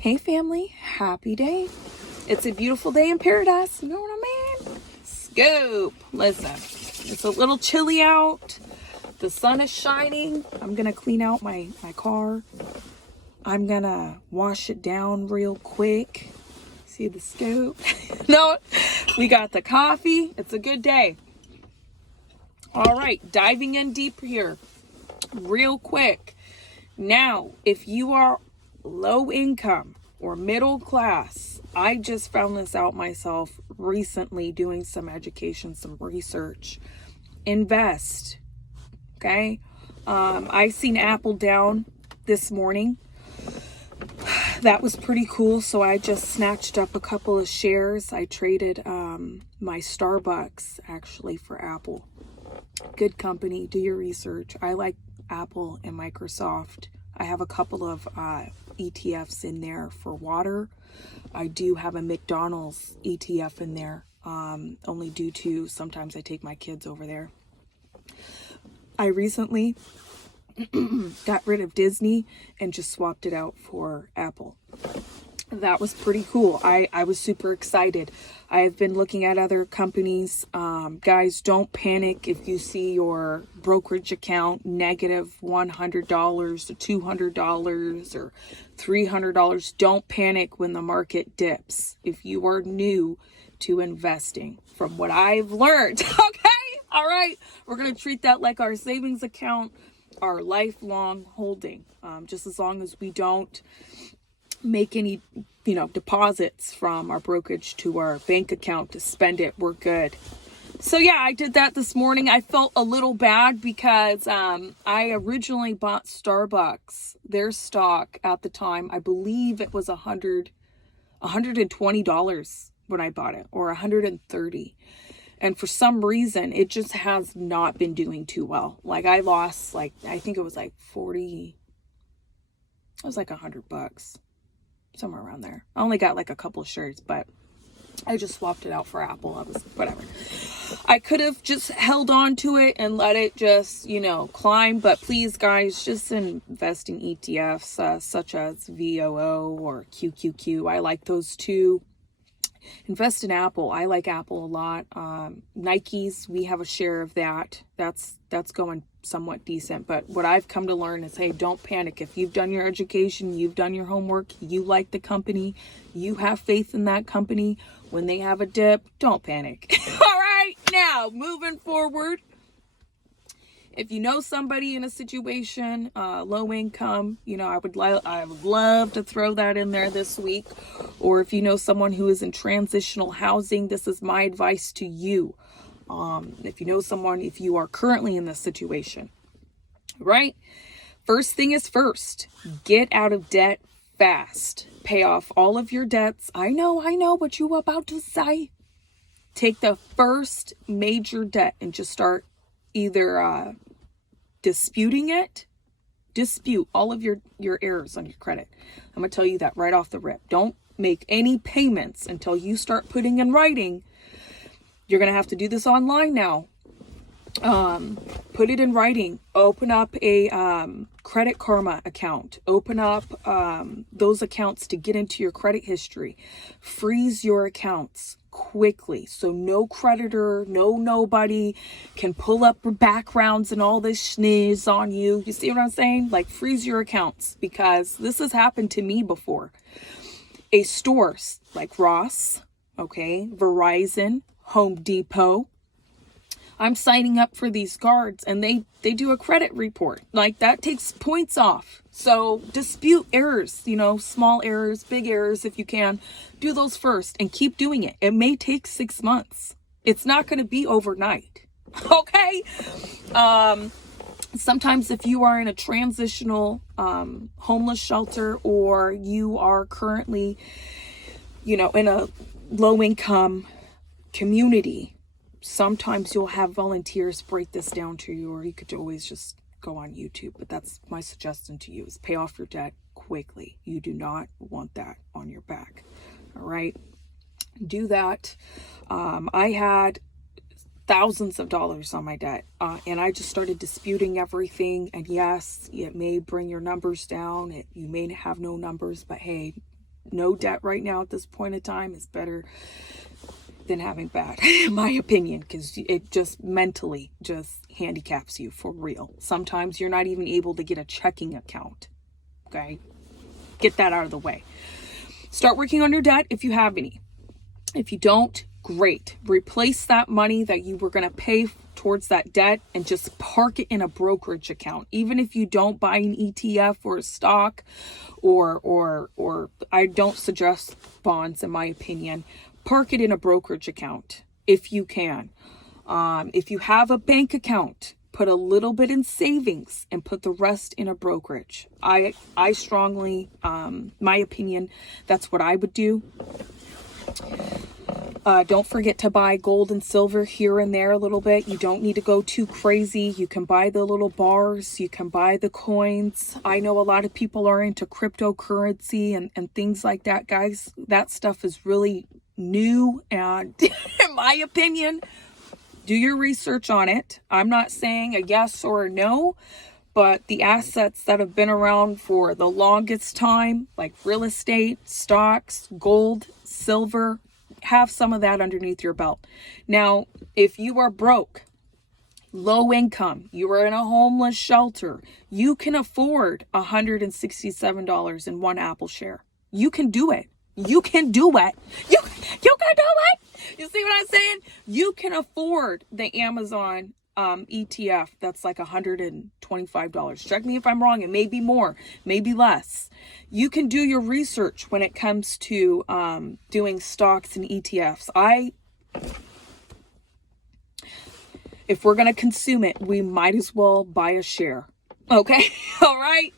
Hey family, happy day. It's a beautiful day in paradise, you know what I mean? Scoop. Listen, it's a little chilly out. The sun is shining. I'm gonna clean out my car. I'm gonna wash it down real quick. See the scoop? No, we got the coffee. It's a good day. All right, diving in deep here real quick. Now, if you are low income or middle class, I just found this out myself recently doing some education, some research. Invest. Okay. I seen Apple down this morning. That was pretty cool. So I just snatched up a couple of shares. I traded my Starbucks actually for Apple. Good company. Do your research. I like Apple and Microsoft. I have a couple of ETFs in there for water. I do have a McDonald's ETF in there, only due to sometimes I take my kids over there. I recently got rid of Disney and just swapped it out for Apple. That was pretty cool. I was super excited. I have been looking at other companies. Guys, don't panic if you see your brokerage account negative $100 or $200 or $300. Don't panic when the market dips. If you are new to investing, from what I've learned, okay? All right. We're going to treat that like our savings account, our lifelong holding. Just as long as we don't make any, deposits from our brokerage to our bank account to spend it, we're good. So yeah, I did that this morning. I felt a little bad because I originally bought Starbucks, their stock at the time. I believe it was $120 when I bought it, or $130. And for some reason, it just has not been doing too well. Like I lost, I think it was like 40, it was like $100. Somewhere around there. I only got like a couple of shirts, but I just swapped it out for Apple. I was whatever. I could have just held on to it and let it just, climb. But please, guys, just invest in ETFs such as VOO or QQQ. I like those too. Invest in Apple. I like Apple a lot. Nikes, we have a share of that. That's going somewhat decent. But what I've come to learn is, hey, don't panic. If you've done your education, you've done your homework, you like the company, you have faith in that company, when they have a dip, don't panic. All right, now moving forward. If you know somebody in a situation, low income, I would love to throw that in there this week. Or if you know someone who is in transitional housing, this is my advice to you. If you know someone, if you are currently in this situation, right? First thing is first, get out of debt fast. Pay off all of your debts. I know what you were about to say. Take the first major debt and just start either dispute all of your errors on your credit. I'm going to tell you that right off the rip. Don't make any payments until you start putting in writing. You're going to have to do this online now. Put it in writing. Open up a Credit Karma account. Open up those accounts to get into your credit history. Freeze your accounts quickly, so no creditor, nobody can pull up backgrounds and all this schniz on you. You see what I'm saying? Like, freeze your accounts, because this has happened to me before. A store like Ross, okay, Verizon, Home Depot, I'm signing up for these cards and they do a credit report. Like, that takes points off. So dispute errors, small errors, big errors, if you can. Do those first and keep doing it. It may take 6 months. It's not going to be overnight. Okay? Sometimes if you are in a transitional homeless shelter, or you are currently, in a low income community, sometimes you'll have volunteers break this down to you, or you could always just go on YouTube. But that's my suggestion to you, is pay off your debt quickly. You do not want that on your back. All right. Do that. I had thousands of dollars on my debt, and I just started disputing everything. And yes, it may bring your numbers down. You may have no numbers, but hey, no debt right now at this point in time is better than having bad, in my opinion, because it just mentally just handicaps you for real. Sometimes you're not even able to get a checking account. Okay? Get that out of the way. Start working on your debt if you have any. If you don't, great. Replace that money that you were going to pay towards that debt and just park it in a brokerage account. Even if you don't buy an ETF or a stock or I don't suggest bonds, in my opinion, park it in a brokerage account if you can. If you have a bank account, put a little bit in savings and put the rest in a brokerage. I strongly, my opinion, that's what I would do. Don't forget to buy gold and silver here and there a little bit. You don't need to go too crazy. You can buy the little bars. You can buy the coins. I know a lot of people are into cryptocurrency and things like that, guys. That stuff is really new, and in my opinion, do your research on it. I'm not saying a yes or a no, but the assets that have been around for the longest time, like real estate, stocks, gold, silver, have some of that underneath your belt. Now, if you are broke, low income, you are in a homeless shelter, you can afford $167 in one Apple share. You can do it. You can do it. You can do it. You see what I'm saying? You can afford the Amazon ETF. That's like $125. Check me if I'm wrong. It may be more, maybe less. You can do your research when it comes to doing stocks and ETFs. If we're going to consume it, we might as well buy a share. Okay? All right?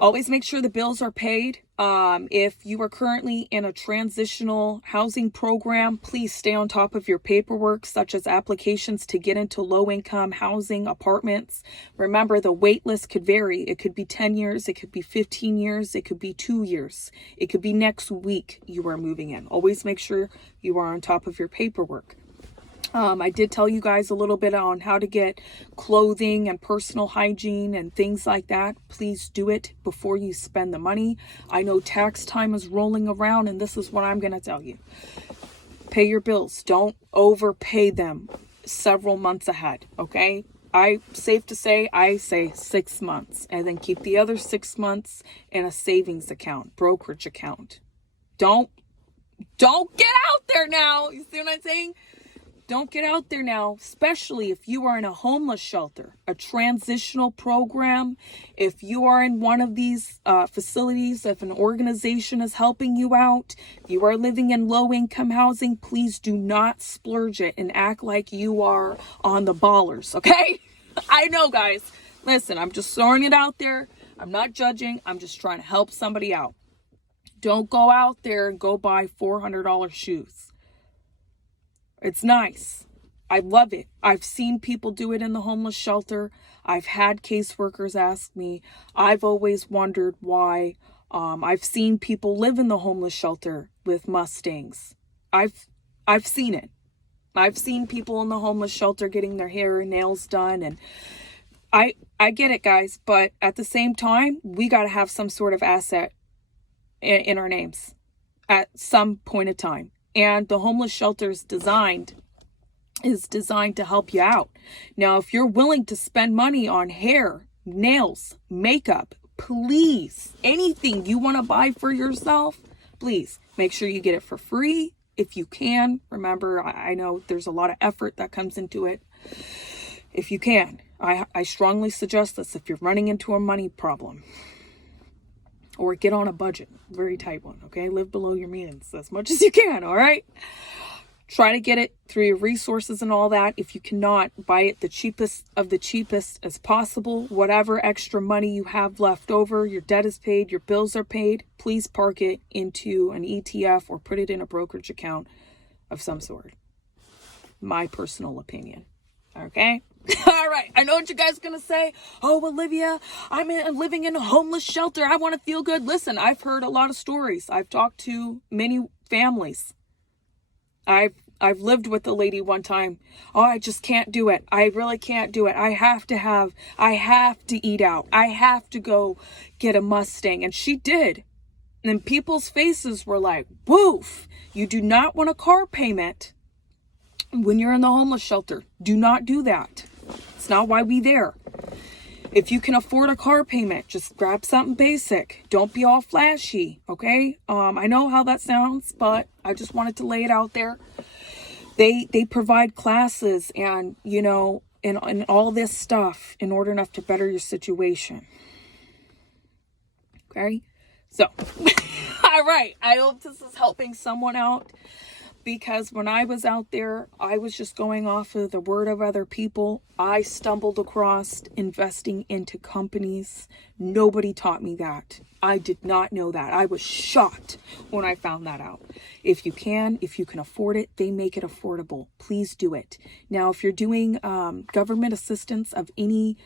Always make sure the bills are paid. If you are currently in a transitional housing program, please stay on top of your paperwork, such as applications to get into low-income housing apartments. Remember, the wait list could vary. It could be 10 years. It could be 15 years. It could be 2 years. It could be next week you are moving in. Always make sure you are on top of your paperwork. I did tell you guys a little bit on how to get clothing and personal hygiene and things like that. Please do it before you spend the money. I know tax time is rolling around, and this is what I'm going to tell you. Pay your bills. Don't overpay them several months ahead, okay? Safe to say, I say 6 months, and then keep the other 6 months in a savings account, brokerage account. Don't get out there now. You see what I'm saying? Don't get out there now, especially if you are in a homeless shelter, a transitional program. If you are in one of these facilities, if an organization is helping you out, if you are living in low-income housing, please do not splurge it and act like you are on the ballers, okay? I know, guys. Listen, I'm just throwing it out there. I'm not judging. I'm just trying to help somebody out. Don't go out there and go buy $400 shoes. It's nice. I love it. I've seen people do it in the homeless shelter. I've had caseworkers ask me. I've always wondered why. I've seen people live in the homeless shelter with Mustangs. I've seen it. I've seen people in the homeless shelter getting their hair and nails done, and I get it, guys, but at the same time, we got to have some sort of asset in our names at some point in time. And the homeless shelter is designed to help you out. Now, if you're willing to spend money on hair, nails, makeup, please, anything you want to buy for yourself, please make sure you get it for free if you can. Remember, I know there's a lot of effort that comes into it. If you can, I strongly suggest this if you're running into a money problem. Or get on a budget, very tight one, okay? Live below your means as much as you can, all right? Try to get it through your resources and all that. If you cannot, buy it the cheapest of the cheapest as possible. Whatever extra money you have left over, your debt is paid, your bills are paid, please park it into an ETF or put it in a brokerage account of some sort. My personal opinion, okay? All right, I know what you guys are going to say. Oh, Olivia, I'm living in a homeless shelter. I want to feel good. Listen, I've heard a lot of stories. I've talked to many families. I've lived with a lady one time. Oh, I just can't do it. I really can't do it. I have to eat out. I have to go get a Mustang. And she did. And people's faces were like, woof, you do not want a car payment when you're in the homeless shelter. Do not do that. It's not why we there. If you can afford a car payment, just grab something basic. Don't be all flashy, okay? I know how that sounds, but I just wanted to lay it out there. They provide classes and, you know, and all this stuff in order enough to better your situation. Okay? So, all right. I hope this is helping someone out. Because when I was out there, I was just going off of the word of other people. I stumbled across investing into companies. Nobody taught me that. I did not know that. I was shocked when I found that out. If you can afford it, they make it affordable. Please do it. Now, if you're doing government assistance of any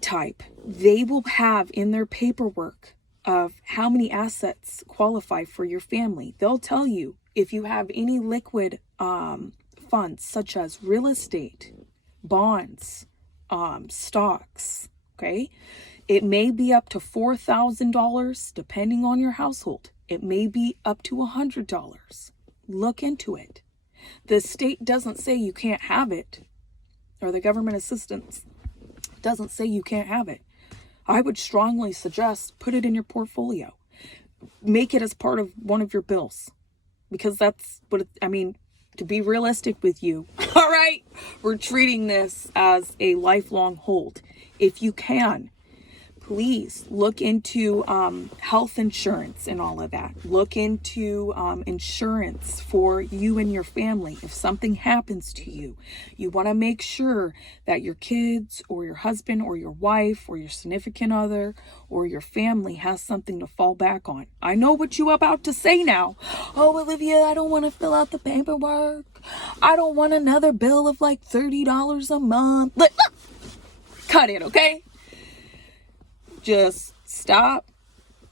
type, they will have in their paperwork of how many assets qualify for your family. They'll tell you if you have any liquid funds such as real estate, bonds, stocks, okay? It may be up to $4,000 depending on your household. It may be up to $100. Look into it. The state doesn't say you can't have it, or the government assistance doesn't say you can't have it. I would strongly suggest put it in your portfolio. Make it as part of one of your bills. Because that's what, to be realistic with you, all right? We're treating this as a lifelong hold. If you can, please look into health insurance and all of that. Look into insurance for you and your family. If something happens to you, you want to make sure that your kids or your husband or your wife or your significant other or your family has something to fall back on. I know what you're about to say now. Oh, Olivia, I don't want to fill out the paperwork. I don't want another bill of like $30 a month. Cut it, okay? Just stop.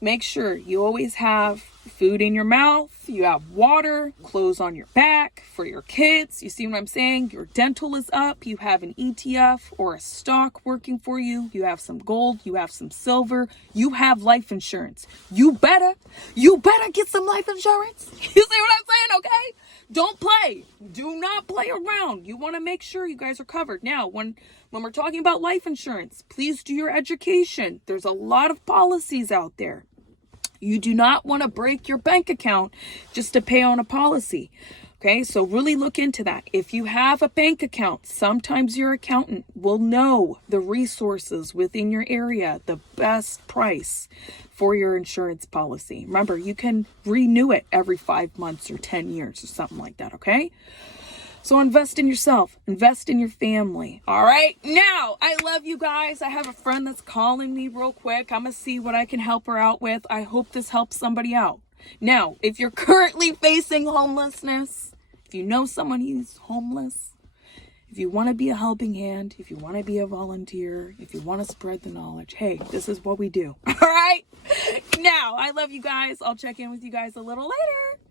Make sure you always have food in your mouth. You have water, clothes on your back for your kids. You see what I'm saying? Your dental is up. You have an ETF or a stock working for you. You have some gold. You have some silver. You have life insurance. You better get some life insurance. You see what I'm saying? Okay? Don't play. Do not play around. You want to make sure you guys are covered. Now, when we're talking about life insurance, please do your education. There's a lot of policies out there. You do not want to break your bank account just to pay on a policy. Okay, so really look into that. If you have a bank account, sometimes your accountant will know the resources within your area, the best price for your insurance policy. Remember, you can renew it every 5 months or 10 years or something like that, okay? So invest in yourself, invest in your family. All right. Now, I love you guys. I have a friend that's calling me real quick. I'm going to see what I can help her out with. I hope this helps somebody out. Now, if you're currently facing homelessness, if you know someone who's homeless, if you want to be a helping hand, if you want to be a volunteer, if you want to spread the knowledge, hey, this is what we do. All right. Now, I love you guys. I'll check in with you guys a little later.